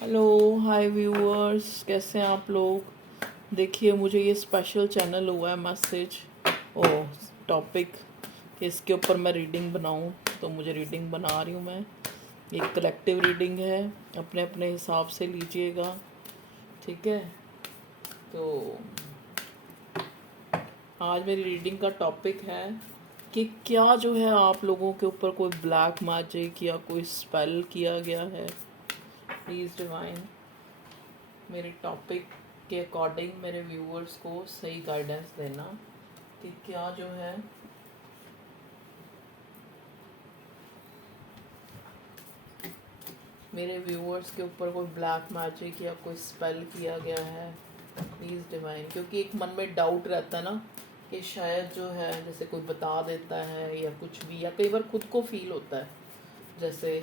Hello hi viewers, कैसे हैं आप लोग। देखिए, मुझे ये स्पेशल चैनल हुआ है मैसेज ओ टॉपिक कि इसके ऊपर मैं रीडिंग बनाऊं, तो मुझे रीडिंग बना रही हूँ मैं। एक कलेक्टिव रीडिंग है, अपने अपने हिसाब से लीजिएगा, ठीक है। तो आज मेरी रीडिंग का टॉपिक है कि क्या जो है आप लोगों के ऊपर कोई ब्लैक मैजिक या कोई स्पेल किया गया है। प्लीज़ डिवाइन मेरे टॉपिक के अकॉर्डिंग मेरे व्यूअर्स को सही गाइडेंस देना कि क्या जो है मेरे व्यूअर्स के ऊपर कोई ब्लैक मैजिक या कोई स्पेल किया गया है। प्लीज़ डिवाइन, क्योंकि एक मन में डाउट रहता है ना कि शायद जो है जैसे कोई बता देता है या कुछ भी, या कई बार खुद को फील होता है जैसे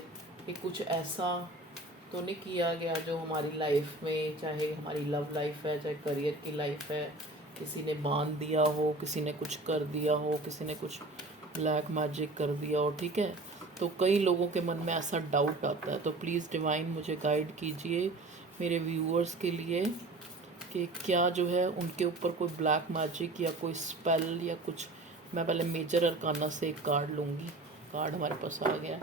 कि कुछ ऐसा तो नहीं किया गया जो हमारी लाइफ में, चाहे हमारी लव लाइफ है चाहे करियर की लाइफ है, किसी ने बांध दिया हो, किसी ने कुछ कर दिया हो, किसी ने कुछ ब्लैक मैजिक कर दिया हो, ठीक है। तो कई लोगों के मन में ऐसा डाउट आता है, तो प्लीज़ डिवाइन मुझे गाइड कीजिए मेरे व्यूअर्स के लिए कि क्या जो है उनके ऊपर कोई ब्लैक मैजिक या कोई स्पेल या कुछ। मैं पहले मेजर अरकाना से एक कार्ड लूँगी। कार्ड हमारे पास आ गया।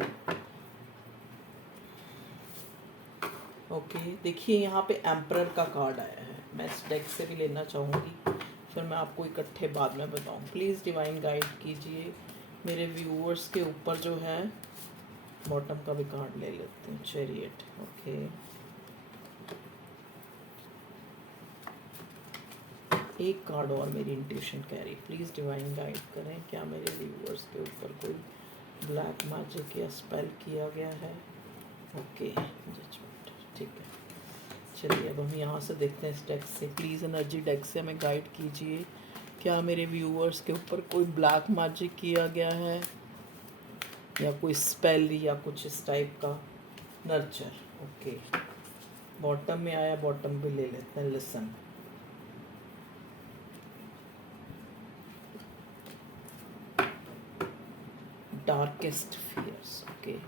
ओके, देखिए यहाँ पे एम्परर का कार्ड आया है। मैं इस डेक से भी लेना चाहूँगी, फिर मैं आपको इकट्ठे बाद में बताऊँ। प्लीज़ डिवाइन गाइड कीजिए मेरे व्यूअर्स के ऊपर जो है। बॉटम का भी कार्ड ले लेते हैं, चैरियट। ओके, एक कार्ड और मेरी इंट्यूशन कह रही, प्लीज़ डिवाइन गाइड करें क्या मेरे व्यूअर्स के ऊपर कोई ब्लैक मैजिक या स्पेल किया गया है। ओके, जजमेंट, ठीक है। चलिए अब हम यहाँ से देखते हैं इस डेक से। प्लीज़ एनर्जी डेक से हमें गाइड कीजिए क्या मेरे व्यूअर्स के ऊपर कोई ब्लैक मैजिक किया गया है या कोई स्पेल या कुछ इस टाइप का। Nurture, okay. बॉटम में आया, बॉटम भी ले लेते हैं। Listen, darkest fears, okay.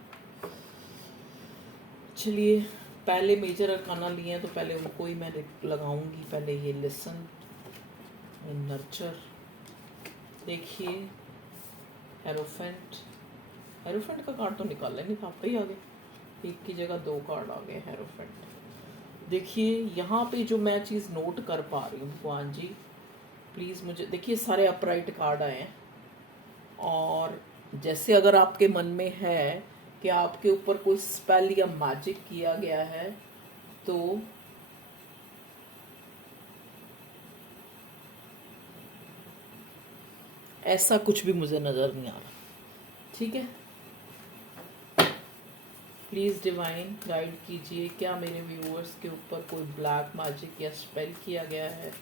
चलिए पहले मेजर अरकाना लिए हैं तो पहले उनको ही मैं लगाऊंगी। पहले ये लिसन, नर्चर। देखिए हेरोफेंट, हेरोफेंट का कार्ड तो निकाला नहीं था, आपका ही आ गया। एक की जगह दो कार्ड आ गए हेरोफेंट। देखिए यहाँ पे जो मैं चीज़ नोट कर पा रही हूँ, भगवान जी प्लीज़ मुझे देखिए, सारे अपराइट कार्ड आए हैं। और जैसे अगर आपके मन में है कि आपके ऊपर कोई स्पेल या मैजिक किया गया है, तो ऐसा कुछ भी मुझे नज़र नहीं आ रहा, ठीक है। प्लीज़ डिवाइन गाइड कीजिए क्या मेरे व्यूअर्स के ऊपर कोई ब्लैक मैजिक या स्पेल किया गया है।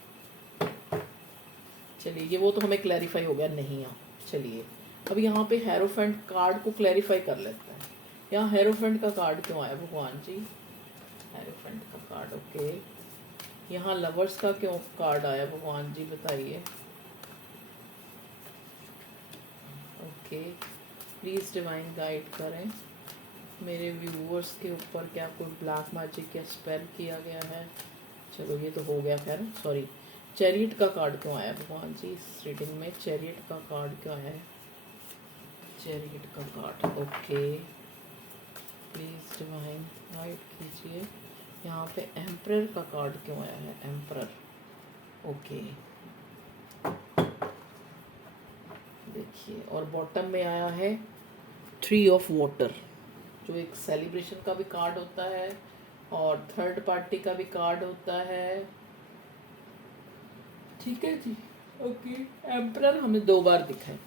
चलिए ये वो तो हमें क्लैरिफाई हो गया, नहीं। चलिए अब यहाँ पे हेरोफेंट कार्ड को क्लैरिफाई कर लेते हैं। यहाँ हेरोफेंट का कार्ड क्यों आया भगवान जी। हेरोफेंट का कार्ड, ओके। यहाँ लवर्स का क्यों कार्ड आया भगवान जी, बताइए। ओके, प्लीज़ डिवाइन गाइड करें मेरे व्यूअर्स के ऊपर क्या कोई ब्लैक मैजिक या स्पेल किया गया है। चलो ये तो हो गया, खैर सॉरी। चैरियट का कार्ड क्यों आया भगवान जी इस रीडिंग में। चैरियट का कार्ड क्या है, चैरियट का card, okay. Please divine guide कीजिए यहाँ पे एम्परर का कार्ड क्यों आया है। Emperor, okay. देखिए और बॉटम में आया है थ्री ऑफ वाटर, जो एक सेलिब्रेशन का भी कार्ड होता है और थर्ड पार्टी का भी कार्ड होता है, ठीक है जी। ओके, एम्परर हमें दो बार दिखा है।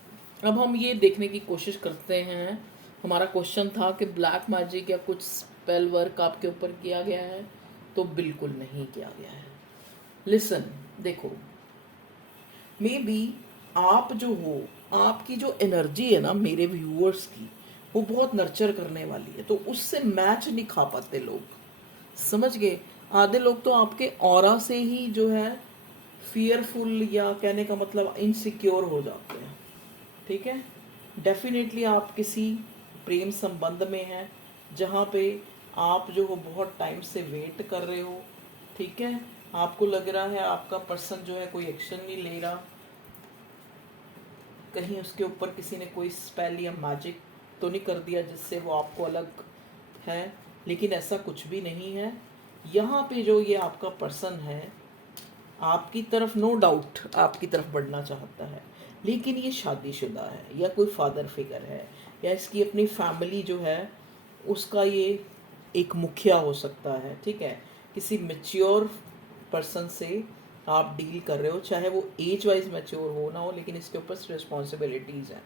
अब हम ये देखने की कोशिश करते हैं। हमारा क्वेश्चन था कि ब्लैक मैजिक या कुछ स्पेल वर्क आपके ऊपर किया गया है, तो बिल्कुल नहीं किया गया है। लिसन, देखो मे बी आप जो हो, आपकी जो एनर्जी है ना मेरे व्यूअर्स की, वो बहुत नर्चर करने वाली है, तो उससे मैच नहीं खा पाते लोग, समझ गए। आधे लोग तो आपके ऑरा से ही जो है फियरफुल, या कहने का मतलब इनसिक्योर हो जाते हैं, ठीक है। डेफिनेटली आप किसी प्रेम संबंध में हैं जहाँ पे आप जो हो बहुत टाइम से वेट कर रहे हो, ठीक है। आपको लग रहा है आपका पर्सन जो है कोई एक्शन नहीं ले रहा, कहीं उसके ऊपर किसी ने कोई स्पेल या मैजिक तो नहीं कर दिया जिससे वो आपको अलग है, लेकिन ऐसा कुछ भी नहीं है। यहाँ पे जो ये आपका पर्सन है आपकी तरफ नो डाउट आपकी तरफ बढ़ना चाहता है, लेकिन ये शादीशुदा है या कोई फादर फिगर है या इसकी अपनी फैमिली जो है उसका ये एक मुखिया हो सकता है, ठीक है। किसी मेच्योर पर्सन से आप डील कर रहे हो, चाहे वो एज वाइज मैच्योर हो ना हो, लेकिन इसके ऊपर रिस्पॉन्सिबिलिटीज़ हैं।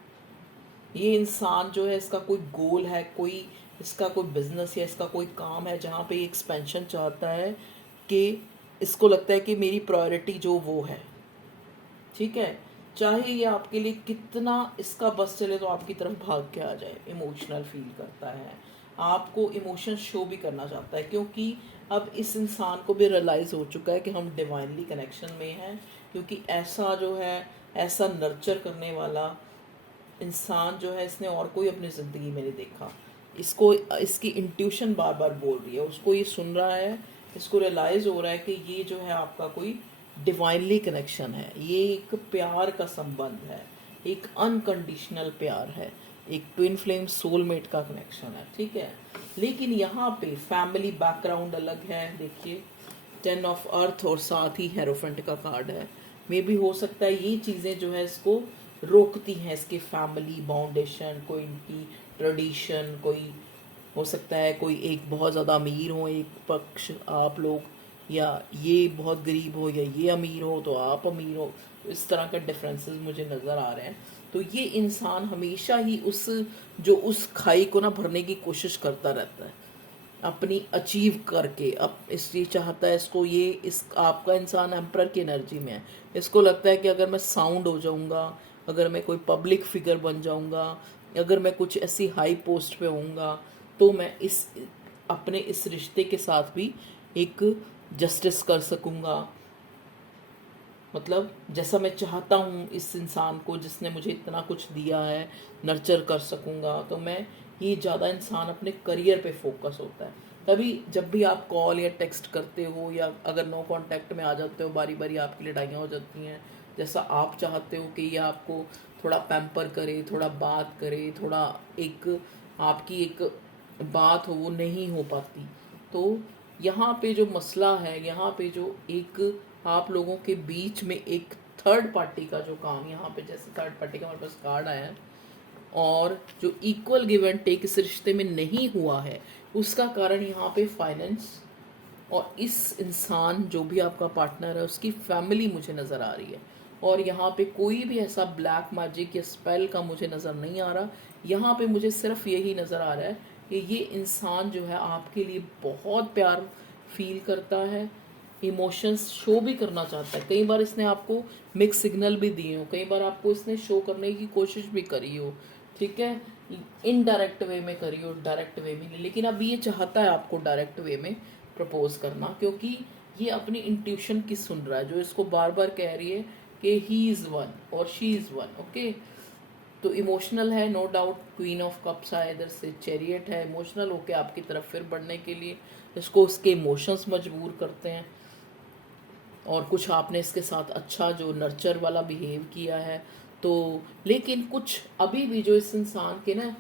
ये इंसान जो है इसका कोई गोल है, कोई इसका कोई बिजनेस या इसका कोई काम है जहाँ पे एक्सपेंशन चाहता है, कि इसको लगता है कि मेरी प्रायोरिटी जो वो है, ठीक है। चाहे ये आपके लिए कितना इसका बस चले तो आपकी तरफ भाग के आ जाए, इमोशनल फील करता है, आपको इमोशन शो भी करना चाहता है, क्योंकि अब इस इंसान को भी रियलाइज़ हो चुका है कि हम डिवाइनली कनेक्शन में हैं। क्योंकि ऐसा जो है, ऐसा नर्चर करने वाला इंसान जो है इसने और कोई अपनी ज़िंदगी में नहीं देखा। इसको इसकी इंट्यूशन बार बार बोल रही है, उसको ये सुन रहा है, इसको रियलाइज़ हो रहा है कि ये जो है आपका कोई डिवाइनली कनेक्शन है, ये एक प्यार का संबंध है, एक अनकंडीशनल प्यार है, एक ट्विन फ्लेम सोलमेट का कनेक्शन है, ठीक है। लेकिन यहाँ पे फैमिली बैकग्राउंड अलग है। देखिए 10 ऑफ अर्थ और साथ ही हेरोफेंट का कार्ड है। मे भी हो सकता है ये चीज़ें जो है इसको रोकती हैं, इसके फैमिली बाउंडेशन, कोई इनकी ट्रेडिशन, कोई हो सकता है कोई एक बहुत ज़्यादा अमीर हो एक पक्ष आप लोग, या ये बहुत गरीब हो या ये अमीर हो तो आप अमीर हो, इस तरह के डिफरेंसेस मुझे नज़र आ रहे हैं। तो ये इंसान हमेशा ही उस खाई को ना भरने की कोशिश करता रहता है, अपनी अचीव करके। अब इसलिए चाहता है इसको, ये इस आपका इंसान एम्परर की एनर्जी में है। इसको लगता है कि अगर मैं साउंड हो जाऊंगा, अगर मैं कोई पब्लिक फिगर बन जाऊंगा, अगर मैं कुछ ऐसी हाई पोस्ट पे होऊंगा, तो मैं इस अपने इस रिश्ते के साथ भी एक जस्टिस कर सकूंगा। मतलब जैसा मैं चाहता हूँ इस इंसान को जिसने मुझे इतना कुछ दिया है, नर्चर कर सकूँगा। तो मैं ये ज़्यादा इंसान अपने करियर पे फोकस होता है। तभी जब भी आप कॉल या टेक्स्ट करते हो या अगर नो कांटेक्ट में आ जाते हो, बारी बारी आपकी लड़ाइयाँ हो जाती हैं। जैसा आप चाहते हो कि ये आपको थोड़ा पैम्पर करे, थोड़ा बात करे, थोड़ा एक आपकी एक बात हो, वो नहीं हो पाती। तो यहाँ पे जो मसला है, यहाँ पे जो एक आप लोगों के बीच में एक थर्ड पार्टी का जो काम, यहाँ पे जैसे थर्ड पार्टी का हमारे पास कार्ड आया है, और जो इक्वल गिव एंड टेक इस रिश्ते में नहीं हुआ है, उसका कारण यहाँ पे फाइनेंस और इस इंसान जो भी आपका पार्टनर है उसकी फैमिली मुझे नज़र आ रही है। और यहाँ पे कोई भी ऐसा ब्लैक मैजिक या स्पेल का मुझे नज़र नहीं आ रहा। यहाँ पे मुझे सिर्फ यही नज़र आ रहा है कि ये इंसान जो है आपके लिए बहुत प्यार फील करता है, इमोशंस शो भी करना चाहता है। कई बार इसने आपको मिक्स सिग्नल भी दिए हो, कई बार आपको इसने शो करने की कोशिश भी करी हो, ठीक है, इनडायरेक्ट वे में करी हो, डायरेक्ट वे में नहीं। लेकिन अब ये चाहता है आपको डायरेक्ट वे में प्रपोज करना, क्योंकि ये अपनी इंट्यूशन की सुन रहा है जो इसको बार बार कह रही है कि ही इज़ वन और शी इज़ वन, ओके। तो इमोशनल है, no doubt. Queen of cups है, इधर से चैरियट है, इमोशनल होके आपकी तरफ फिर बढ़ने के लिए इसको उसके इमोशंस मजबूर करते हैं। और कुछ आपने इसके साथ अच्छा जो नर्चर वाला बिहेव किया है, तो लेकिन कुछ अभी भी जो इस इंसान के ना,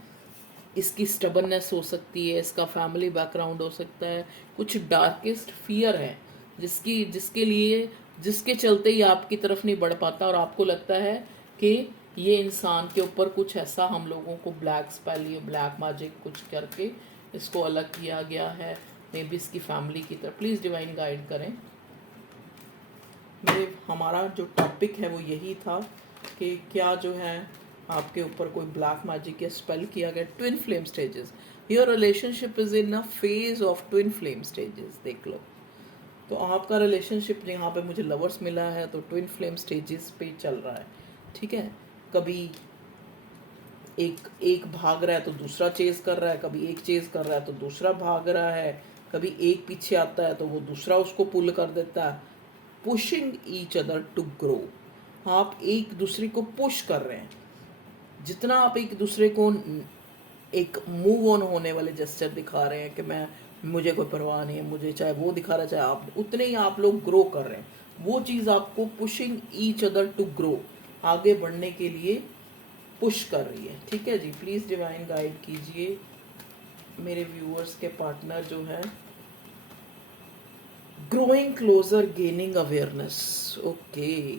इसकी स्टबननेस हो सकती है, इसका फैमिली बैकग्राउंड हो सकता है, कुछ डार्केस्ट फियर है जिसके लिए, जिसके चलते ये आपकी तरफ नहीं बढ़ पाता। और आपको लगता है कि ये इंसान के ऊपर कुछ ऐसा हम लोगों को ब्लैक स्पेल या ब्लैक मैजिक कुछ करके इसको अलग किया गया है, मे बी इसकी फैमिली की तरफ। प्लीज़ डिवाइन गाइड करें। मेरे हमारा जो टॉपिक है वो यही था कि क्या जो है आपके ऊपर कोई ब्लैक मैजिक या स्पेल किया गया। Twin flame stages, your relationship is in a phase of twin flame stages. देख लो, तो आपका रिलेशनशिप यहाँ पे मुझे लवर्स मिला है तो ट्विन फ्लेम स्टेजेस पे चल रहा है, ठीक है। कभी एक भाग रहा है तो दूसरा चेज कर रहा है, कभी एक चेज कर रहा है तो दूसरा भाग रहा है, कभी एक पीछे आता है तो वो दूसरा उसको पुल कर देता है। Pushing each other to grow, आप एक दूसरे को पुश कर रहे हैं। जितना आप एक दूसरे को एक मूव ऑन होने वाले जेस्चर दिखा रहे हैं कि मैं मुझे कोई परवाह नहीं है, मुझे चाहे वो दिखा रहा चाहे आप, उतने ही आप लोग ग्रो कर रहे हैं। वो चीज़ आपको pushing each other to grow, आगे बढ़ने के लिए पुश कर रही है। ठीक है जी, प्लीज़ डिवाइन गाइड कीजिए मेरे व्यूअर्स के पार्टनर जो है। Growing closer gaining awareness, okay,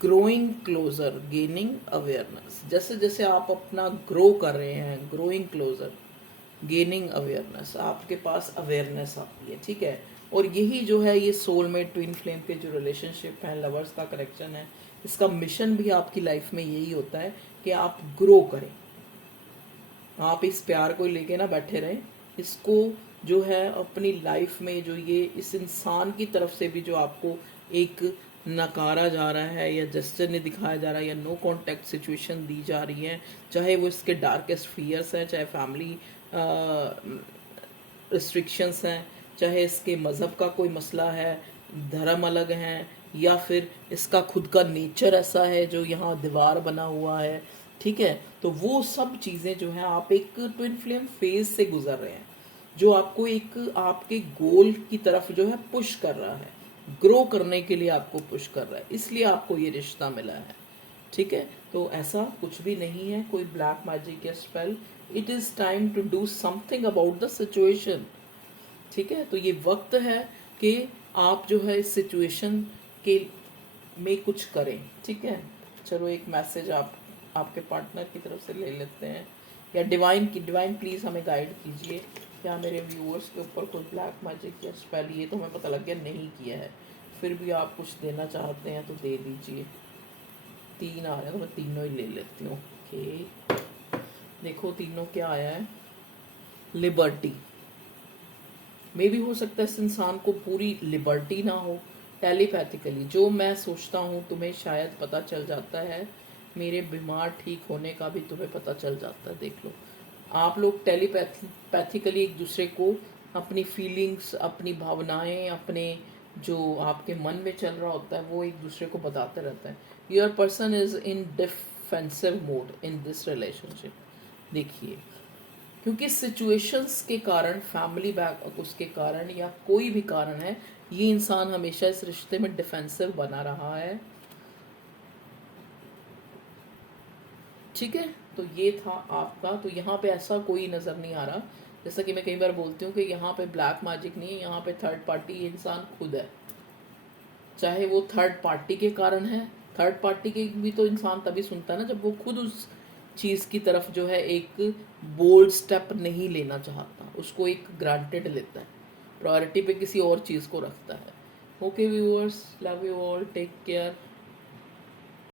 growing closer gaining awareness, जैसे जैसे आप अपना ग्रो कर रहे हैं, ग्रोइंग क्लोजर गेनिंग अवेयरनेस, आपके पास अवेयरनेस आती है। ठीक है, और यही जो है ये सोलमेट ट्विन फ्लेम के जो रिलेशनशिप है, लवर्स का कनेक्शन है, इसका मिशन भी आपकी लाइफ में यही होता है कि आप ग्रो करें। आप इस प्यार को लेके ना बैठे रहें, इसको जो है अपनी लाइफ में जो ये इस इंसान की तरफ से भी जो आपको एक नकारा जा रहा है या जेस्चर नहीं दिखाया जा रहा है या नो कांटेक्ट सिचुएशन दी जा रही है, चाहे वो इसके डार्केस्ट फियर्स हैं, चाहे फैमिली रिस्ट्रिक्शंस हैं, चाहे इसके मज़हब का कोई मसला है, धर्म अलग हैं, या फिर इसका खुद का नेचर ऐसा है जो यहाँ दीवार बना हुआ है। ठीक है, तो वो सब चीज़ें जो हैं, आप एक ट्विन फ्लेम फेज से गुजर रहे हैं जो आपको एक आपके गोल की तरफ जो है पुश कर रहा है, ग्रो करने के लिए आपको पुश कर रहा है, इसलिए आपको ये रिश्ता मिला है। ठीक है, तो ऐसा कुछ भी नहीं है कोई ब्लैक मैजिक या spell. It is time to do something about the situation. ठीक है, तो ये वक्त है कि आप जो है इस सिचुएशन के में कुछ करें। ठीक है, चलो एक मैसेज आप आपके पार्टनर की तरफ से ले लेते हैं, या डिवाइन प्लीज़ हमें गाइड कीजिए, क्या मेरे व्यूअर्स के ऊपर कोई ब्लैक मैजिक या स्पेल, ये तो हमें पता लग गया नहीं किया है, फिर भी आप कुछ देना चाहते हैं तो दे दीजिए। 3 आ रहे हैं तो मैं तीनों ही ले लेती हूँ। ओके, देखो तीनों क्या आया है, लिबर्टी। मे भी हो सकता है इस इंसान को पूरी लिबर्टी ना हो, टेलीपैथिकली जो मैं सोचता हूँ तुम्हें शायद पता चल जाता है, मेरे बीमार ठीक होने का भी तुम्हें पता चल जाता है। देख लो, आप लोग टेलीपैथिकली एक दूसरे को अपनी फीलिंग्स, अपनी भावनाएं, अपने जो आपके मन में चल रहा होता है वो एक दूसरे को बताते रहते हैं। Your person is in defensive mode in this relationship. देखिए, क्योंकि सिचुएशंस के कारण, फैमिली बैक उसके कारण या कोई भी कारण है, ये इंसान हमेशा इस रिश्ते में डिफेंसिव बना रहा है। ठीक है, तो ये था आपका। तो यहाँ पे ऐसा कोई नज़र नहीं आ रहा, जैसा कि मैं कई बार बोलती हूँ कि यहाँ पे ब्लैक मैजिक नहीं है, यहाँ पे थर्ड पार्टी इंसान खुद है। चाहे वो थर्ड पार्टी के कारण है, थर्ड पार्टी के भी तो इंसान तभी सुनता है ना जब वो खुद उस चीज़ की तरफ जो है एक बोल्ड स्टेप नहीं लेना चाहता, उसको एक ग्रांटेड लेता है, प्रायोरिटी पे किसी और चीज़ को रखता है। Okay viewers, love you all, take care.